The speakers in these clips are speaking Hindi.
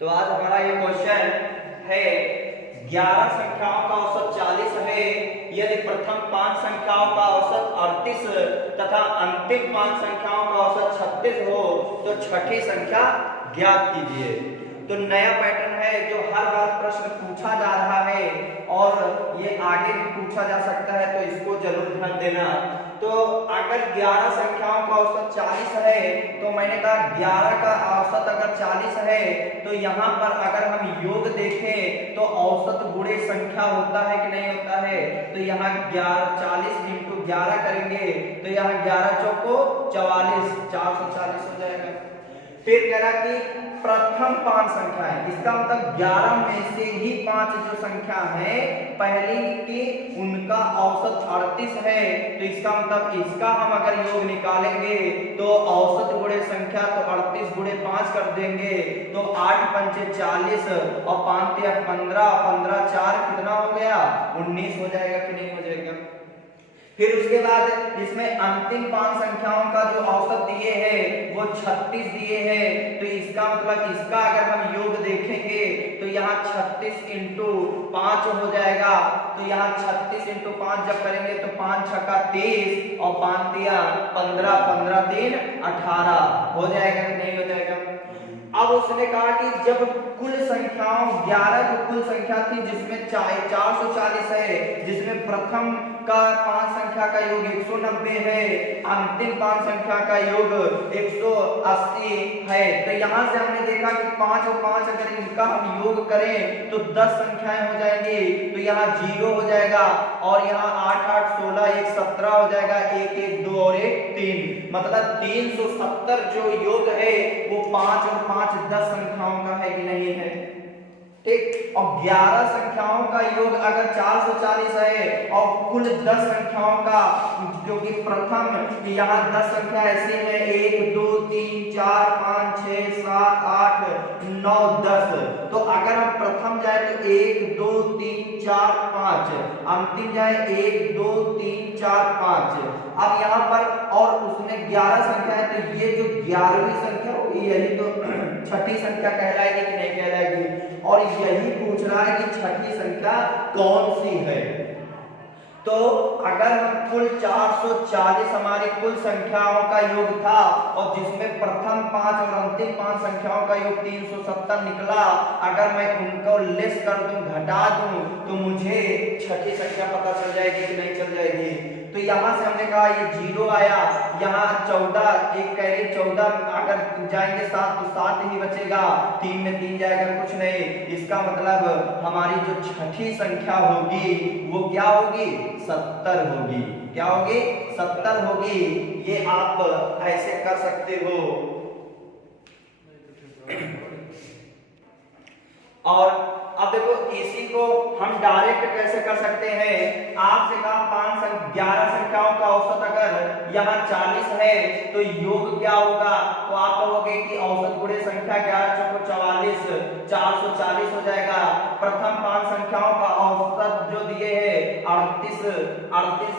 तो आज हमारा ये क्वेश्चन है 11 संख्याओं का औसत 40 है। यदि प्रथम 5 संख्याओं का औसत 38 तथा अंतिम 5 संख्याओं का औसत 36 हो तो छठी संख्या ज्ञात कीजिए। तो नया पैटर्न है जो हर बार प्रश्न पूछा जा रहा है और ये आगे भी पूछा जा सकता है, तो इसको जरूर ध्यान देना। तो अगर 11 संख्याओं का औसत 40 है तो मैंने कहा 11 का औसत अगर 40 है तो यहाँ पर अगर हम योग देखें तो औसत गुणे संख्या होता है कि नहीं होता है। तो यहाँ 40 इंटू 11 करेंगे तो यहाँ 11 चौको 44, 440 हो जाएगा। फिर कह रहा कि प्रथम 5 संख्याएं, इसका मतलब 11 में से ही 5 जो संख्या है पहली की उनका औसत 38 है, तो इसका मतलब इसका हम अगर योग निकालेंगे तो औसत गुणे संख्या तो 38 गुणे 5 कर देंगे तो 8 पंचे 40 और 5 या 15, 15 4 कितना हो गया 19 हो जाएगा कि नहीं हो जाएगा। फिर उसके बाद इसमें अंतिम 5 संख्याओं का जो औसत दिए हैं वो 36 दिए हैं, तो इसका मतलब इसका अगर हम योग देखेंगे तो यहाँ 36 इंटू 5 हो जाएगा। तो यहाँ 36 इंटू 5 जब करेंगे तो 5 छक्का 23 और 5 तिया 15, 15 3 18 हो जाएगा कि नहीं हो जाएगा। अब उसने कहा कि जब कुल संख्याओं 11 जो कुल संख्या थी जिसमें 440 है, जिसमें प्रथम का 5 संख्या का योग 190 है, अंतिम 5 संख्या का योग 180 है, तो यहां से हमने देखा कि 5 और 5 अगर इनका हम योग करें तो 10 संख्याएं हो जाएंगी। तो यहाँ 0 हो जाएगा और यहाँ 8 8 16 1 17 हो जाएगा, 1 1 2 और 1 3, मतलब 370 जो योग है वो 5 और 5 10 संख्याओं का है कि नहीं है। ठीक, और 11 संख्याओं का योग अगर 440 है और कुल 10 संख्याओं का, क्योंकि प्रथम यहाँ 10 संख्या ऐसी है 1 2 3 4 5 6 7 8 9 10, तो अगर हम प्रथम जाए तो 1 2 3 4 5, अंतिम जाए 1 2 3 4 5। अब यहाँ पर और उसमें 11 संख्या है तो ये जो 11वीं संख्या होगी यही तो छठी संख्या कहलाएगी कि नहीं कहलाएगी, और यही पूछ रहा है कि छठी संख्या कौन सी है। तो अगर हम कुल 440 हमारी कुल संख्याओं का योग था और जिसमें प्रथम 5 और अंतिम 5 संख्याओं का योग 370 निकला, अगर मैं उनको लेस कर दूं, घटा दूं, तो मुझे छठी संख्या पता चल जाएगी कि नहीं चल जाएगी। तो यहां से हमने कहा ये 0 आया, यहाँ 14 एक कैरी 14 अगर जाएंगे 7 तो 7 ही बचेगा, 3 में 3 जाएगा कुछ नहीं। इसका मतलब हमारी जो छठी संख्या होगी वो क्या होगी 70 होगी। क्या होगी 70 होगी। ये आप ऐसे कर सकते हो। और अब देखो इसी को हम डायरेक्ट कैसे कर सकते हैं। आपसे कहा 11 संख्याओं का औसत अगर यहाँ 40 है तो योग क्या होगा, तो आप कहोगे कि औसत गुणे संख्या 11 चौको 44, 440 हो जाएगा। प्रथम 5 संख्याओं का औसत जो दिए है 38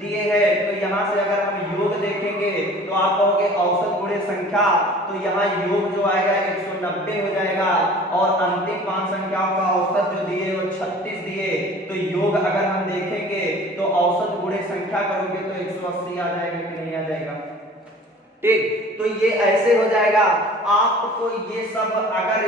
दिए है, तो यहाँ से अगर हम योग देखेंगे तो आप कहोगे औसत गुणे संख्या, तो यहाँ योग जो आएगा 190 हो जाएगा, और अंतिम 5 संख्याओं का औसत जो दिए वो 36 दिए, तो योग अगर हम देखेंगे तो औसत गुणे संख्या करोगे तो 180 आ जाएगा कि नहीं आ जाएगा। ठीक, तो ये ऐसे हो जाएगा। आपको ये सब अगर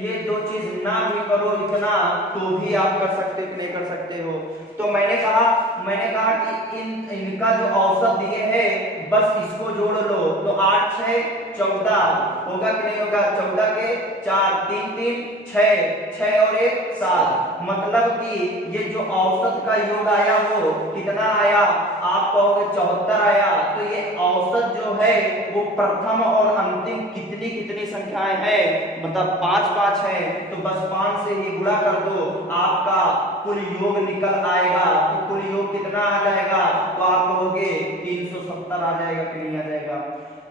ये दो चीज ना भी करो इतना तो भी आप कर सकते हो कि नहीं कर सकते हो। तो मैंने कहा कि इनका जो औसत दिए हैं बस इसको जोड़ लो, तो 8 6 14 होगा कि नहीं होगा। 14 के 4 3 3 6 6 और 1 7, मतलब कि ये जो औसत का योग आया वो कितना आया, आप कहोगे 74 आया। तो ये औसत जो है वो प्रथम और अंतिम कितनी कितनी संख्याएं हैं, मतलब 5 5 है, तो बस 5 से ही गुणा कर दो, आपका कुल योग निकल आएगा। तो कुल योग कितना आ जाएगा, तो आप कहोगे 370 आ जाएगा कि नहीं आ जाएगा।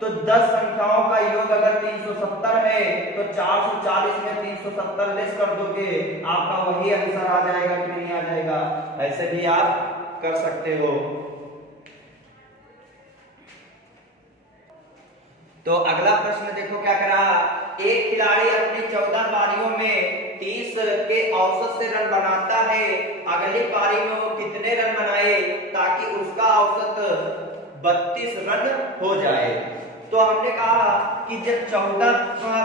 तो 10 संख्याओं का योग अगर 370 है तो 440 में 370 लेस कर दोगे, आपका वही आंसर आ जाएगा कि नहीं आ जाएगा। ऐसे भी आप कर सकते हो। तो अगला प्रश्न देखो क्या करा, एक खिलाड़ी अपनी 14 पारियों में 30 के औसत से रन बनाता है, अगली पारी में वो कितने रन बनाए ताकि उसका औसत 32 रन हो जाए। तो हमने कहा कि जब 14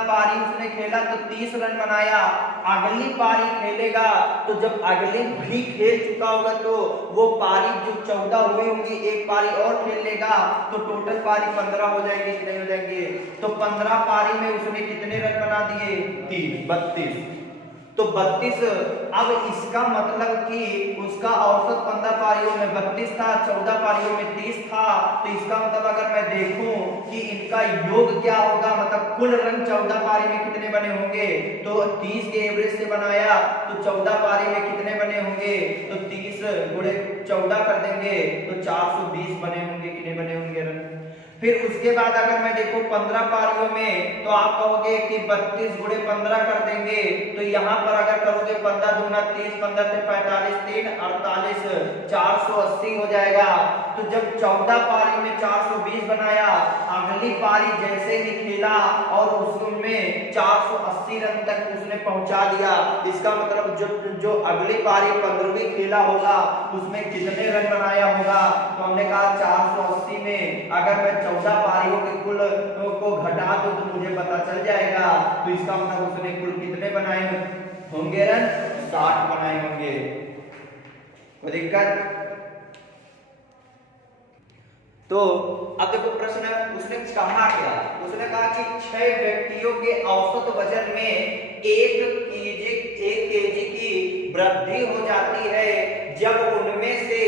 पारी उसने खेला तो 30 रन बनाया, अगली पारी खेलेगा तो जब अगली भी खेल चुका होगा तो वो पारी जो 14 हुई होंगी एक पारी और खेल लेगा तो टोटल पारी 15 हो जाएंगे कि नहीं हो जाएंगे। तो 15 पारी में उसने कितने रन बना दिए? 32। तो 32। अब इसका मतलब कि उसका औसत 15 पारियों में 32 था, 14 पारियों में 30 था। तो इसका मतलब अगर मैं देखूं कि इनका योग क्या होगा, मतलब कुल रन 14 पारी में कितने बने होंगे, तो 30 के एवरेज से बनाया तो 14 पारी में कितने बने होंगे, तो 30 गुणे 14 कर देंगे तो 420 बने होंगे कि नहीं बने होंगे रन। फिर उसके बाद अगर मैं देखूं 15 पारियों में तो आप कहोगे कि 32 गुणे 15 कर देंगे, तो यहाँ पर अगर करोगे 15 दूना 30, 15 से 45, 3 48, 480 हो जाएगा। तो जब 14 पारी में 420 बनाया, अगली पारी जैसे ही खेला और उसमें 480 रन तक उसने पहुंचा दिया, इसका मतलब जो अगली पारी 15वीं खेला होगा उसमें कितने रन बनाया होगा। तो हमने कहा 480 में अगर मैं 14 पारियों के कुल को घटा दूं तो मुझे पता चल जाएगा। तो इसका मतलब उसने कुल कितने बनाए होंगे रन? 60 बनाए होंगे। कोई दिक्कत? तो अब देखो प्रश्न उसने कहा क्या, उसने कहा कि 6 व्यक्तियों के औसत वजन में 1 केजी की वृद्धि हो जाती है जब उनमें से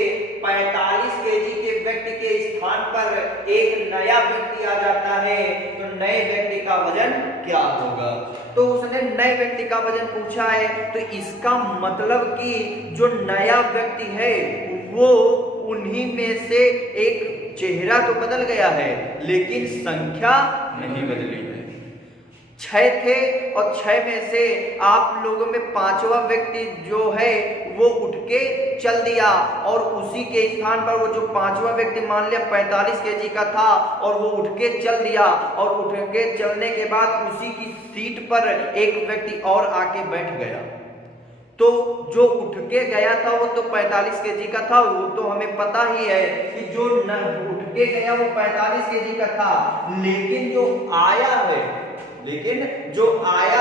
45 केजी के व्यक्ति के स्थान पर एक नया व्यक्ति आ जाता है, तो नए व्यक्ति का वजन क्या होगा। तो उसने नए व्यक्ति का वजन पूछा है, तो इसका मतलब कि जो नया व्यक्ति है वो उन्हीं में से एक चेहरा तो बदल गया है लेकिन संख्या नहीं बदली है। 6 थे और 6 में से आप लोगों में 5वां व्यक्ति जो है वो उठ के चल दिया और उसी के स्थान पर वो जो 5वां व्यक्ति मान लिया 45 केजी का था और वो उठ के चल दिया, और उठ के चलने के बाद उसी की सीट पर एक व्यक्ति और आके बैठ गया। तो जो उठ के गया था वो तो 45 केजी का था, वो तो हमें पता ही है कि जो उठ के गया वो 45 केजी का था, लेकिन जो आया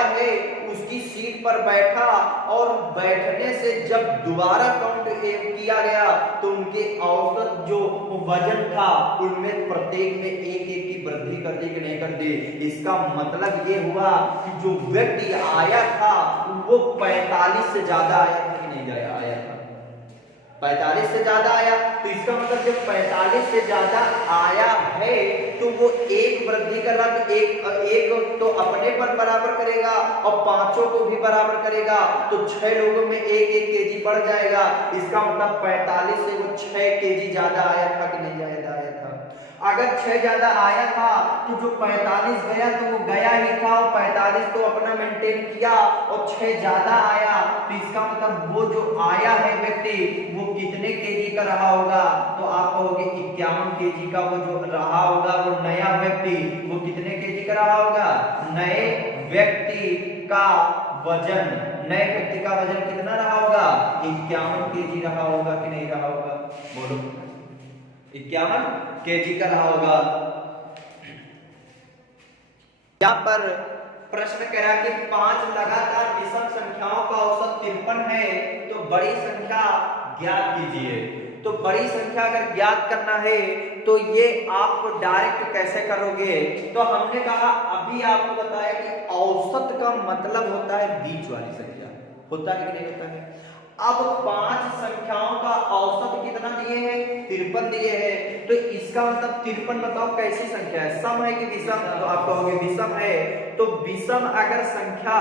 है उसकी सीट पर बैठा और बैठने से जब दोबारा काउंट किया गया तो उनके औसत जो वजन था उनमें प्रत्येक में एक की वृद्धि कर दी कि नहीं कर दी। इसका मतलब ये हुआ कि जो व्यक्ति आया था वो 45 से ज्यादा आया था कि नहीं आया था, 45 से ज्यादा आया। तो इसका मतलब जब 45 से ज्यादा आया है तो वो एक वृद्धि कर रहा है, एक तो अपने पर बराबर करेगा और 5 को भी बराबर करेगा, तो 6 लोगों में एक केजी बढ़ जाएगा। इसका मतलब 45 से वो 6 केजी ज्यादा आया था कि नहीं ज्यादा आया था। अगर 6 ज्यादा आया था तो जो 45 गया तो वो गया ही था और 45 तो अपना मेंटेन किया और 6 ज्यादा आया, तो इसका मतलब वो जो आया है व्यक्ति वो कितने केजी का रहा होगा। तो आप कहोगे 51 केजी का वो जो रहा होगा, वो नया व्यक्ति वो कितने केजी का रहा होगा। नए व्यक्ति का वजन कितना रहा होगा, 51 केजी रहा होगा कि नहीं रहा होगा, बोलो 51 केजी का रहा होगा। यहाँ पर प्रश्न कह रहा कि 5 लगातार विषम संख्याओं का औसत 53 है, तो बड़ी संख्या ज्ञात कीजिए। तो बड़ी संख्या अगर ज्ञात करना है तो ये आप डायरेक्ट कैसे करोगे। तो हमने कहा अभी आपको बताया कि औसत का मतलब होता है बीच वाली संख्या, होता है कि नहीं होता है। अब 5 संख्याओं का औसत कितना दिए हैं, 53 दिए हैं। तो इसका मतलब 53 बताओ कैसी संख्या है, सम है कि विषम। तो आप कहोगे विषम है। तो विषम अगर संख्या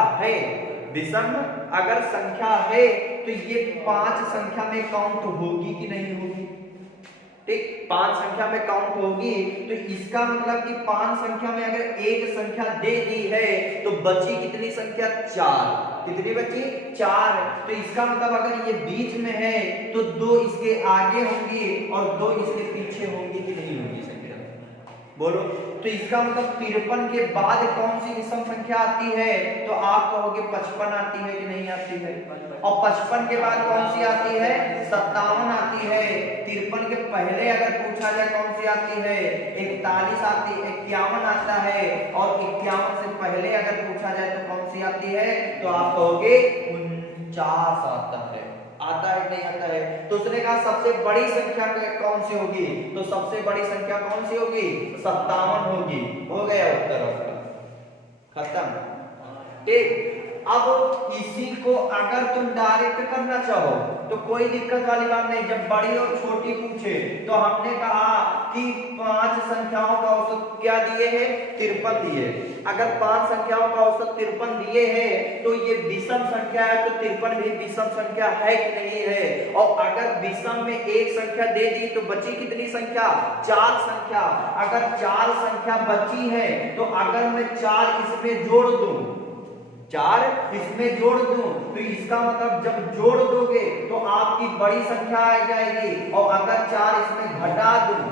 है तो ये 5 संख्या में काउंट होगी कि नहीं होगी। ठीक, 5 संख्या में काउंट होगी। तो इसका मतलब कि 5 संख्या में अगर एक संख्या दे दी है तो बची कितनी संख्या, 4। कितनी बची, 4। तो इसका मतलब अगर ये बीच में है तो 2 इसके आगे होंगी और 2 इसके पीछे होंगी कि नहीं होंगी संख्या, बोलो। तो इसका मतलब 53 के बाद कौन सी विषम संख्या आती है? तो आप कहोगे 55 आती है कि नहीं आती है? और 55 के बाद कौन सी आती है? 57 आती है। 53 के पहले अगर पूछा जाए कौन सी आती है? 41 आती, 51 आता है। और 51 से पहले अगर पूछा जाए तो कौन सी आती है? तो आप कहोगे 49 आता है। आता है नहीं आता है? तो उसने कहा सबसे बड़ी संख्या कौन सी होगी? तो सबसे बड़ी संख्या कौन सी होगी? 57 होगी। हो गया उत्तर आपका, खत्म। ठीक। अब इसी को अगर तुम डायरेक्ट करना चाहो तो कोई दिक्कत वाली बात नहीं। जब बड़ी और छोटी पूछे तो हमने कहा कि 5 संख्याओं का औसत क्या दिए हैं? 53 दिए। अगर 5 संख्याओं का औसत 53 दिए हैं तो ये विषम संख्या है, तो 53 भी विषम संख्या है कि नहीं है? और अगर विषम में एक संख्या दे दी तो बची कितनी संख्या? 4 संख्या। अगर 4 संख्या बची है तो अगर मैं 4 इसमें जोड़ दूं, 4 इसमें जोड़ दूं, तो इसका मतलब जब जोड़ दोगे तो आपकी बड़ी संख्या आ जाएगी। और अगर 4 इसमें घटा दूं,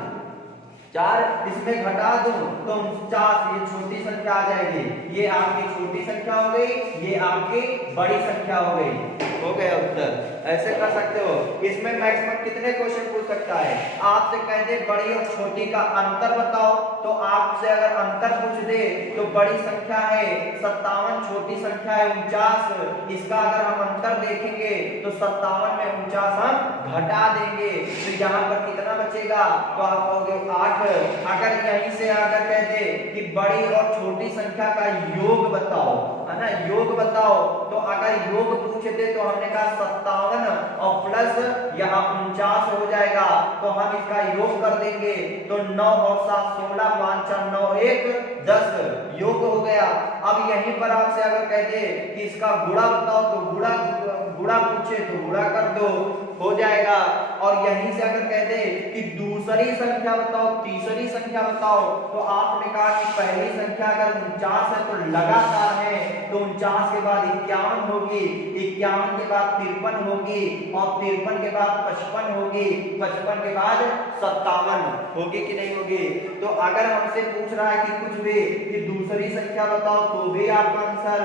4 इसमें घटा दूं तो 49, ये छोटी संख्या आ जाएगी। ये आपकी छोटी संख्या हो गई, ये आपकी बड़ी संख्या हो गई। हो गया उत्तर। ऐसे कर सकते हो। इसमें मैक्सिमम कितने क्वेश्चन पूछ सकता है? आपसे कह दे बड़ी और छोटी का अंतर बताओ, तो आपसे अगर अंतर पूछ दे तो बड़ी संख्या है 57, छोटी संख्या है 49। इसका अगर हम अंतर देखेंगे तो 57 में 49 हम घटा देंगे, तो यहाँ पर कितना बचेगा? तो आप कहोगे 8। अगर यहीं से अगर कह दे कि बड़ी और छोटी संख्या का योग बताओ, है ना, योग बताओ, तो अगर योग पूछे थे तो हमने कहा 57 और प्लस यहाँ 49 हो जाएगा, तो हम इसका योग कर देंगे तो 9 और 7 16, 5 4 9 1 10 योग हो गया। अब यहीं पर आपसे अगर कह दे कि इसका गुणा बताओ तो गुणा पूछे तो गुणा कर दो, हो जाएगा। और यहीं से अगर कह दे कि दूसरी संख्या बताओ, तीसरी संख्या बताओ, तो आपने कहा कि पहली संख्या अगर 49 है तो लगातार है, तो 49 के बाद 51 होगी, 51 के बाद 53 होगी, और 53 के बाद 55 होगी, 55 के बाद 57 होगी कि नहीं होगी? तो अगर हमसे पूछ रहा है कि कुछ भी कि दूसरी संख्या बताओ तो भी आपका आंसर